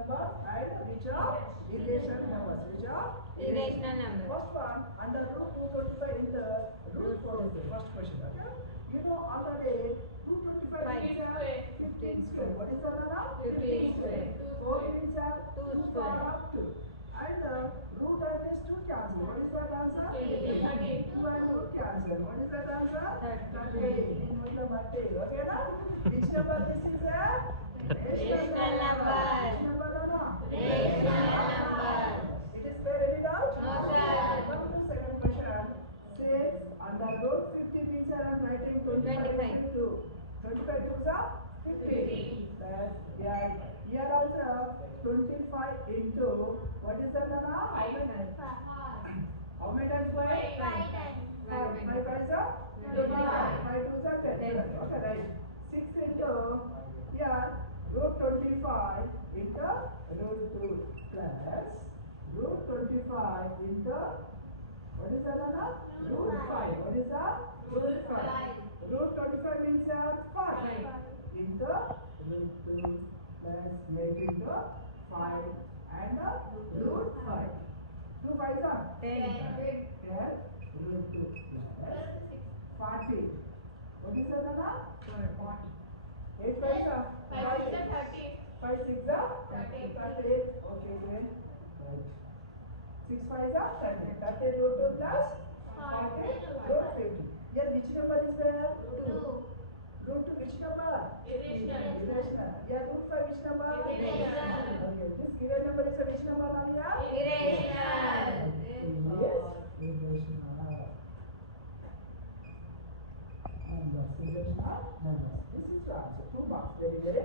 numbers and which are irrational numbers. Which are Irrational numbers. First one, under root 225 in the root 45. First question. Okay. You know already root 25 means 15 square. What is that now? 15 square. 4 means 2 2 power square. of 2. And root and this 2 cancel. What is that answer? 13. 2 and root cancel. What is that answer? 13. In the Mate. Okay now? Which number this is a? Rational number. Which number Nana? Rational number. It is there any doubt? No, sir. Come to second question. 6 under root 50 means around 19, 25 to 25 to 50. That's yeah. Here also 25 into what is that Nana? How many times 5? 5 times. 5 5 is a 25. 5 to 10. Okay, right. 6 into here root 25 into root 2 plus root 25 into what is that Nana? Root 5. What is that? Root 5. Root 25 means 5 into root 2 plus 8 into 5 and root 5. 2 5 are 10. 10 root 2 plus 40. What is that Nana? 40. 8 5 are 5 6 are 38. Okay, great. Right. 6 5 are 30. 30 root 2 plus 40 root 50. Here which number is there? 2. Root 2 which number? Irrational. Irrational. Here root 5 which number? Irrational. Okay. This given number is a which number now here? Irrational. Yes. Irrational. Numbers. Irrational numbers. This is the answer. 2 marks. Very, very